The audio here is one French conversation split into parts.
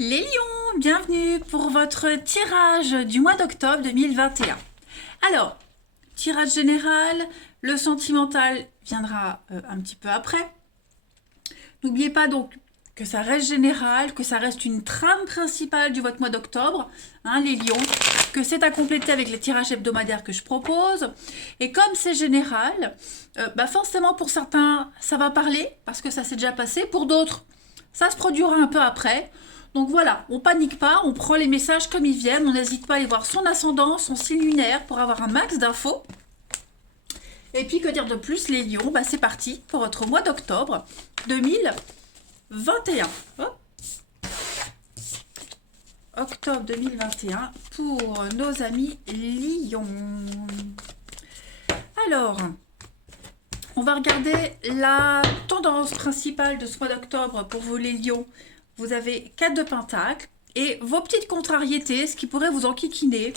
Les lions, bienvenue pour votre tirage du mois d'octobre 2021. Alors, tirage général, le sentimental viendra un petit peu après. N'oubliez pas donc que ça reste général, que ça reste une trame principale du votre mois d'octobre, hein, les lions, que c'est à compléter avec les tirages hebdomadaires que je propose. Et comme c'est général, forcément pour certains, ça va parler, parce que ça s'est déjà passé. Pour d'autres, ça se produira un peu après. Donc voilà, on panique pas, on prend les messages comme ils viennent, on n'hésite pas à aller voir son ascendant, son signe lunaire pour avoir un max d'infos. Et puis que dire de plus, les lions, c'est parti pour votre mois d'octobre 2021. Hop. Octobre 2021 pour nos amis lions. Alors, on va regarder la tendance principale de ce mois d'octobre pour vous les lions. Vous avez 4 de pentacle et vos petites contrariétés, ce qui pourrait vous enquiquiner,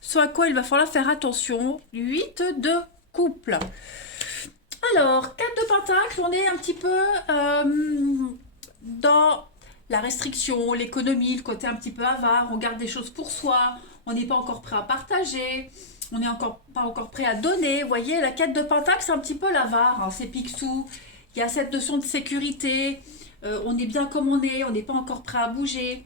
ce à quoi il va falloir faire attention. 8 de couple. Alors, 4 de pentacle, on est un petit peu dans la restriction, l'économie, le côté un petit peu avare, on garde des choses pour soi, on n'est pas encore prêt à partager, on n'est pas encore prêt à donner. Vous voyez, la 4 de pentacle, c'est un petit peu l'avare, hein, c'est Picsou. Il y a cette notion de sécurité, on est bien comme on n'est pas encore prêt à bouger.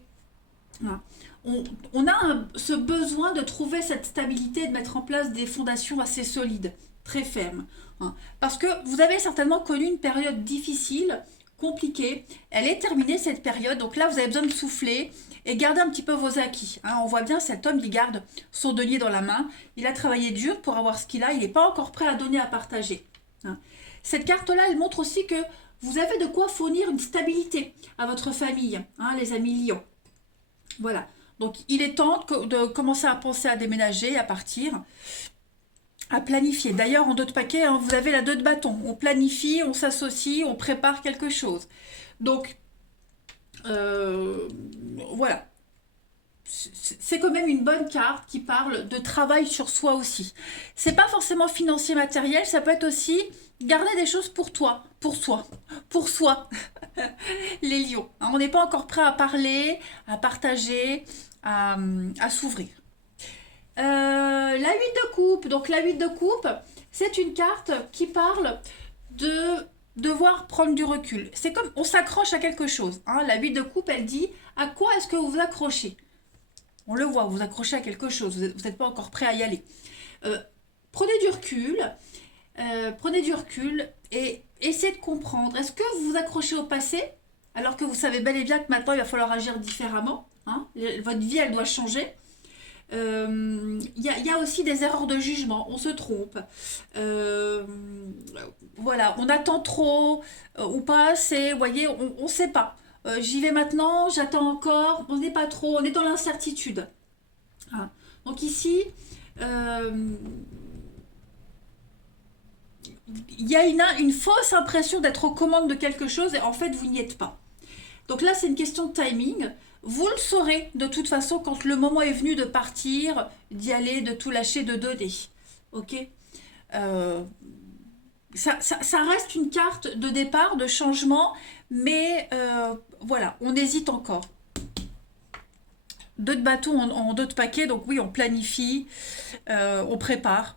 Voilà. On a ce besoin de trouver cette stabilité, de mettre en place des fondations assez solides, très fermes. Hein. Parce que vous avez certainement connu une période difficile, compliquée. Elle est terminée cette période, donc là vous avez besoin de souffler et garder un petit peu vos acquis. Hein. On voit bien cet homme, il garde son denier dans la main. Il a travaillé dur pour avoir ce qu'il a, il n'est pas encore prêt à donner, à partager. Hein. Cette carte-là, elle montre aussi que vous avez de quoi fournir une stabilité à votre famille, hein, les amis lions. Voilà. Donc, il est temps de commencer à penser à déménager, à partir, à planifier. D'ailleurs, en 2 de paquet, hein, vous avez la 2 de bâton. On planifie, on s'associe, on prépare quelque chose. Donc, voilà. C'est quand même une bonne carte qui parle de travail sur soi aussi. C'est pas forcément financier matériel, ça peut être aussi garder des choses pour toi, pour soi. Les lions. Hein, on n'est pas encore prêt à parler, à partager, à s'ouvrir. La 8 de coupe. Donc la 8 de coupe, c'est une carte qui parle de devoir prendre du recul. C'est comme on s'accroche à quelque chose. Hein. La 8 de coupe, elle dit à quoi est-ce que vous vous accrochez. On le voit, vous vous accrochez à quelque chose. Vous n'êtes pas encore prêt à y aller. Euh, prenez du recul et essayez de comprendre. Est-ce que vous vous accrochez au passé alors que vous savez bel et bien que maintenant il va falloir agir différemment, hein. Votre vie, elle doit changer. Y a aussi des erreurs de jugement, on se trompe. Euh, voilà, on attend trop ou pas assez, vous voyez, on ne sait pas. J'y vais maintenant, j'attends encore, on n'est pas trop, on est dans l'incertitude. Hein. Donc ici, euh, il y a une fausse impression d'être aux commandes de quelque chose et en fait vous n'y êtes pas. Donc là, c'est une question de timing. Vous le saurez de toute façon quand le moment est venu de partir, d'y aller, de tout lâcher, de donner. Ok. Euh, ça reste une carte de départ, de changement, mais voilà, on hésite encore. 2 de bâton en 2 de paquet, donc oui, on planifie, on prépare.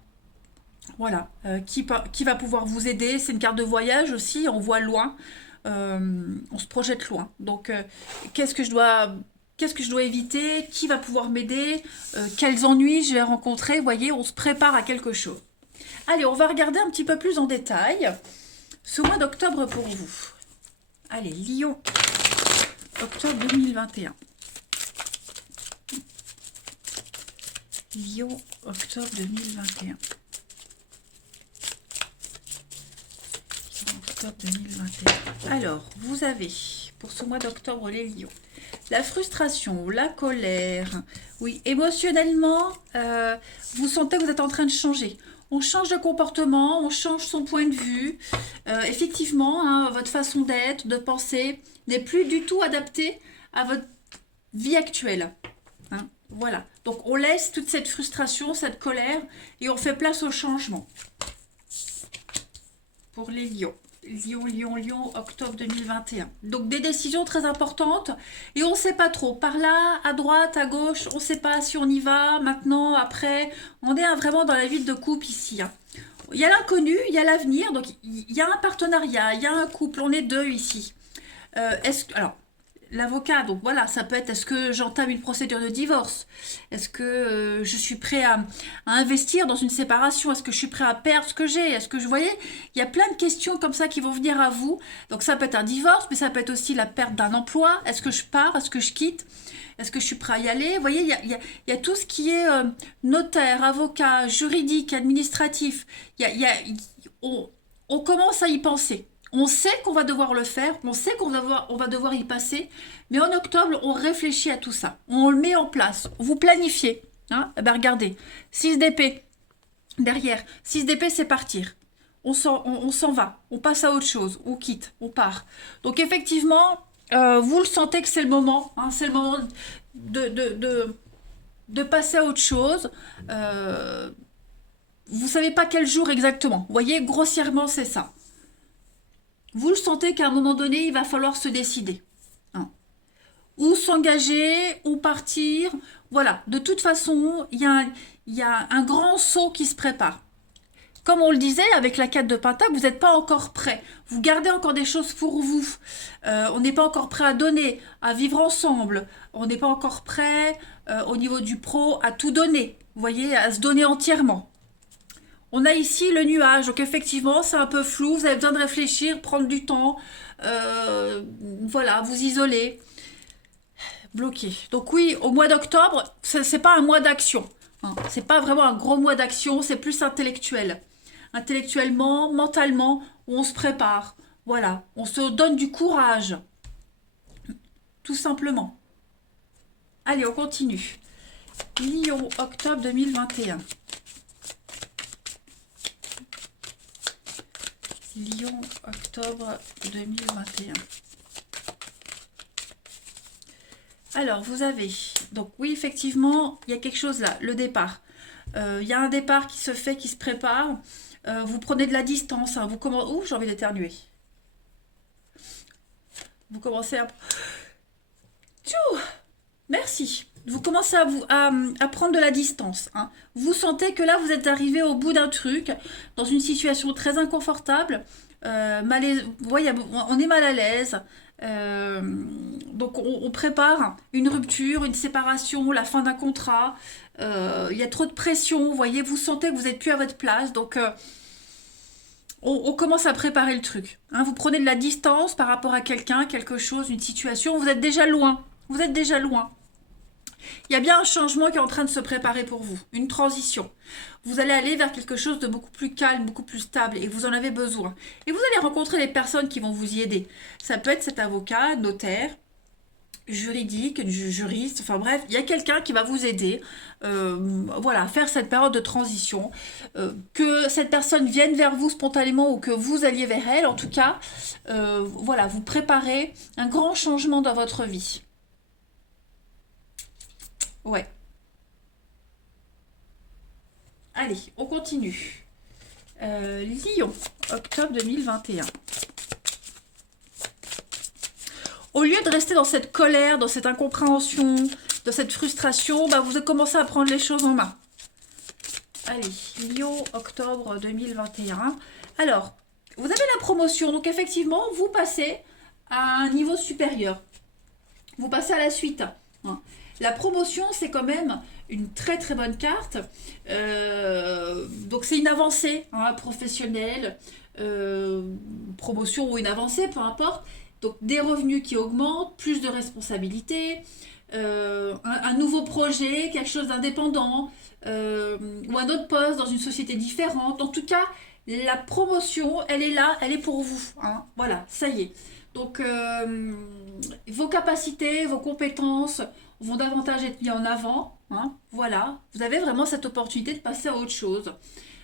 Voilà, qui va pouvoir vous aider. C'est une carte de voyage aussi, on voit loin. On se projette loin. Donc, qu'est-ce que je dois éviter? Qui va pouvoir m'aider? Quels ennuis je vais rencontrer? Vous voyez, on se prépare à quelque chose. Allez, on va regarder un petit peu plus en détail ce mois d'octobre pour vous. Allez, Lion, octobre 2021. Lion, octobre 2021. Octobre 2021. Alors, vous avez pour ce mois d'octobre les lions la frustration, la colère. Oui, émotionnellement, vous sentez que vous êtes en train de changer. On change de comportement, on change son point de vue. Effectivement, hein, votre façon d'être, de penser n'est plus du tout adaptée à votre vie actuelle. Hein, voilà. Donc on laisse toute cette frustration, cette colère et on fait place au changement. Pour les lions. Lion, Lion, Lion, octobre 2021. Donc des décisions très importantes et on ne sait pas trop. Par là, à droite, à gauche, on ne sait pas si on y va, maintenant, après. On est vraiment dans la ville de couple ici, hein. Il y a l'inconnu, il y a l'avenir, donc il y a un partenariat, il y a un couple, on est deux ici. Alors, l'avocat, donc voilà, ça peut être est-ce que j'entame une procédure de divorce? Est-ce que je suis prêt à investir dans une séparation? Est-ce que je suis prêt à perdre ce que j'ai? Est-ce que je voyais? Il y a plein de questions comme ça qui vont venir à vous. Donc ça peut être un divorce, mais ça peut être aussi la perte d'un emploi. Est-ce que je pars? Est-ce que je quitte? Est-ce que je suis prêt à y aller? Vous voyez, il y a tout ce qui est notaire, avocat, juridique, administratif. On commence à y penser. On sait qu'on va devoir le faire, on sait on va devoir y passer, mais en octobre, on réfléchit à tout ça. On le met en place. Vous planifiez. Hein. Eh ben regardez, 6 d'épée derrière. 6 d'épée, c'est partir. On s'en va. On passe à autre chose. On quitte. On part. Donc effectivement, vous le sentez que c'est le moment. Hein, c'est le moment de passer à autre chose. Vous savez pas quel jour exactement. Vous voyez, grossièrement, c'est ça. Vous le sentez qu'à un moment donné, il va falloir se décider. Hein. Ou s'engager, ou partir. Voilà, de toute façon, il y a un grand saut qui se prépare. Comme on le disait, avec la 4 de Pentacle, vous n'êtes pas encore prêt. Vous gardez encore des choses pour vous. On n'est pas encore prêt à donner, à vivre ensemble. On n'est pas encore prêt, au niveau du pro, à tout donner. Vous voyez, à se donner entièrement. On a ici le nuage, donc effectivement c'est un peu flou, vous avez besoin de réfléchir, prendre du temps, voilà, vous isoler, bloquer. Donc oui, au mois d'octobre, c'est pas un mois d'action, hein. C'est pas vraiment un gros mois d'action, c'est plus intellectuel. Intellectuellement, mentalement, on se prépare, voilà, on se donne du courage, tout simplement. Allez, on continue. Lion, octobre 2021. Lion, octobre 2021. Alors, vous avez... Donc oui, effectivement, il y a quelque chose là, le départ. Il y a un départ qui se fait, qui se prépare. Vous prenez de la distance. Hein, vous commencez... Ouh, j'ai envie d'éternuer. Vous commencez à... Tchou. Merci. Vous commencez à prendre de la distance. Hein. Vous sentez que là, vous êtes arrivé au bout d'un truc, dans une situation très inconfortable. Vous voyez, on est mal à l'aise. Donc, on prépare une rupture, une séparation, la fin d'un contrat. Il y a trop de pression. Vous voyez, vous sentez que vous n'êtes plus à votre place. Donc, on commence à préparer le truc. Hein. Vous prenez de la distance par rapport à quelqu'un, quelque chose, une situation. Vous êtes déjà loin. Vous êtes déjà loin. Il y a bien un changement qui est en train de se préparer pour vous, une transition. Vous allez aller vers quelque chose de beaucoup plus calme, beaucoup plus stable et vous en avez besoin. Et vous allez rencontrer les personnes qui vont vous y aider. Ça peut être cet avocat, notaire, juridique, juriste, enfin bref, il y a quelqu'un qui va vous aider voilà, à faire cette période de transition. Que cette personne vienne vers vous spontanément ou que vous alliez vers elle, en tout cas, voilà, vous préparez un grand changement dans votre vie. Ouais. Allez, on continue. Lion, octobre 2021. Au lieu de rester dans cette colère, dans cette incompréhension, dans cette frustration, bah, vous commencez à prendre les choses en main. Allez, Lion, octobre 2021. Alors, vous avez la promotion, donc effectivement, vous passez à un niveau supérieur. Vous passez à la suite. Hein. La promotion, c'est quand même une très très bonne carte. Donc c'est une avancée hein, professionnelle, promotion ou une avancée, peu importe. Donc des revenus qui augmentent, plus de responsabilités, un nouveau projet, quelque chose d'indépendant, ou un autre poste dans une société différente. En tout cas, la promotion, elle est là, elle est pour vous. Hein. Voilà, ça y est. Donc vos capacités, vos compétences vont davantage être mis en avant. Hein, voilà, vous avez vraiment cette opportunité de passer à autre chose.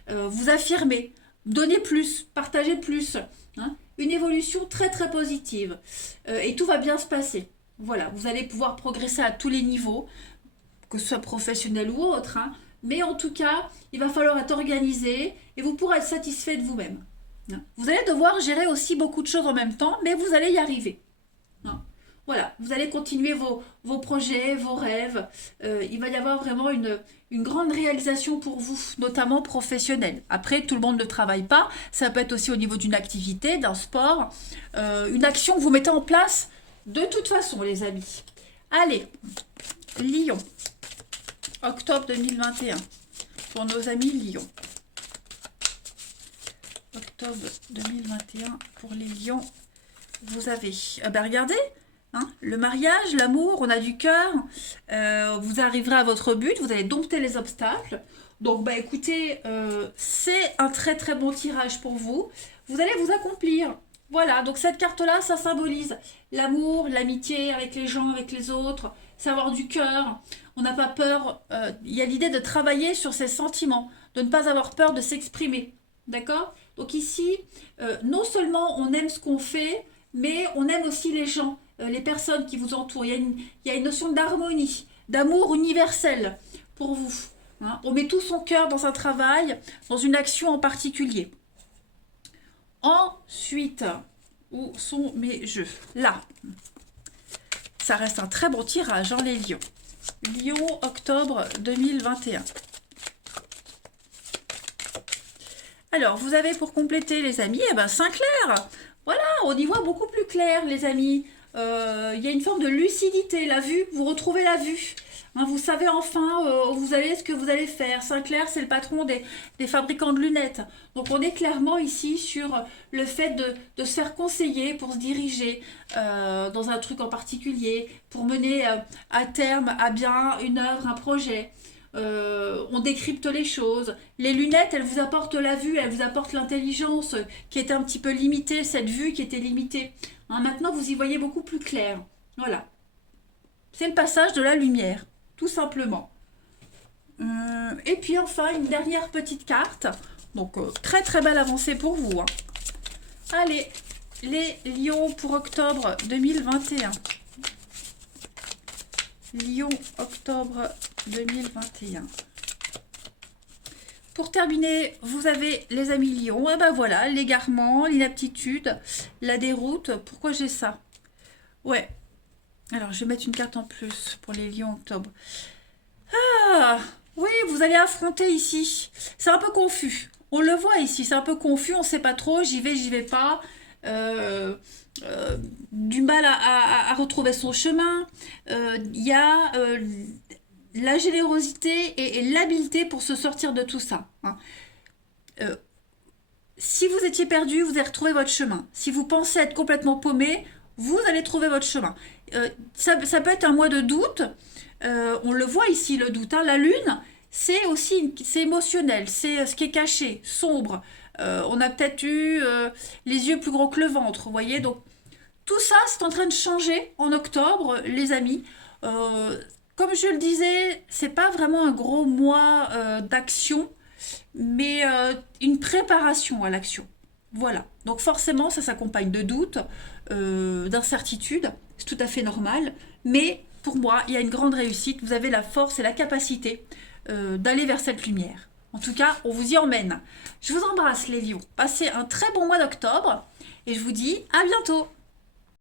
Vous affirmez, donnez plus, partagez plus. Hein, une évolution très très positive. Et tout va bien se passer. Voilà, vous allez pouvoir progresser à tous les niveaux, que ce soit professionnel ou autre. Hein, mais en tout cas, il va falloir être organisé et vous pourrez être satisfait de vous-même. Vous allez devoir gérer aussi beaucoup de choses en même temps, mais vous allez y arriver. Voilà, vous allez continuer vos projets, vos rêves. Il va y avoir vraiment une grande réalisation pour vous, notamment professionnelle. Après, tout le monde ne travaille pas. Ça peut être aussi au niveau d'une activité, d'un sport, une action que vous mettez en place de toute façon, les amis. Allez, Lion, octobre 2021, pour nos amis Lion. Octobre 2021, pour les lions, vous avez... regardez, hein, le mariage, l'amour, on a du cœur, vous arriverez à votre but, vous allez dompter les obstacles. Donc, écoutez, c'est un très très bon tirage pour vous. Vous allez vous accomplir. Voilà, donc cette carte-là, ça symbolise l'amour, l'amitié avec les gens, avec les autres, savoir du cœur. On n'a pas peur, il y a l'idée de travailler sur ses sentiments, de ne pas avoir peur de s'exprimer. D'accord? Donc ici, non seulement on aime ce qu'on fait, mais on aime aussi les gens, les personnes qui vous entourent. Il y a une notion d'harmonie, d'amour universel pour vous. Hein. On met tout son cœur dans un travail, dans une action en particulier. Ensuite, où sont mes jeux? Là, ça reste un très bon tirage, hein, les lions. Lion, octobre 2021. Alors, vous avez pour compléter, les amis, Saint-Clair. Voilà, on y voit beaucoup plus clair, les amis. Il y a une forme de lucidité, la vue, vous retrouvez la vue. Hein, vous savez enfin, vous savez ce que vous allez faire. Saint-Clair, c'est le patron des fabricants de lunettes. Donc, on est clairement ici sur le fait de se faire conseiller pour se diriger dans un truc en particulier, pour mener à terme, à bien, une œuvre, un projet. On décrypte les choses. Les lunettes, elles vous apportent la vue, elles vous apportent l'intelligence qui était un petit peu limitée, cette vue qui était limitée. Hein, maintenant, vous y voyez beaucoup plus clair. Voilà. C'est le passage de la lumière, tout simplement. Et puis enfin, une dernière petite carte. Donc, très très belle avancée pour vous. Hein. Allez, les lions pour octobre 2021. Lion, octobre 2021. Pour terminer, vous avez les amis lions. Et voilà, l'égarement, l'inaptitude, la déroute. Pourquoi j'ai ça? Ouais. Alors, je vais mettre une carte en plus pour les lions octobre. Ah, oui, vous allez affronter ici. C'est un peu confus. On le voit ici, c'est un peu confus. On ne sait pas trop, j'y vais pas. Du mal à retrouver son chemin. Il y a la générosité et l'habileté pour se sortir de tout ça. Hein. Si vous étiez perdu, vous allez retrouver votre chemin. Si vous pensez être complètement paumé, vous allez trouver votre chemin. Ça peut être un mois de doute. On le voit ici, le doute. Hein. La lune, c'est aussi c'est émotionnel. C'est ce qui est caché, sombre. On a peut-être eu les yeux plus gros que le ventre. Vous voyez, donc tout ça, c'est en train de changer en octobre, les amis. Comme je le disais, c'est pas vraiment un gros mois d'action, mais une préparation à l'action. Voilà. Donc forcément, ça s'accompagne de doutes, d'incertitudes. C'est tout à fait normal. Mais pour moi, il y a une grande réussite. Vous avez la force et la capacité d'aller vers cette lumière. En tout cas, on vous y emmène. Je vous embrasse, les lions. Passez un très bon mois d'octobre et je vous dis à bientôt.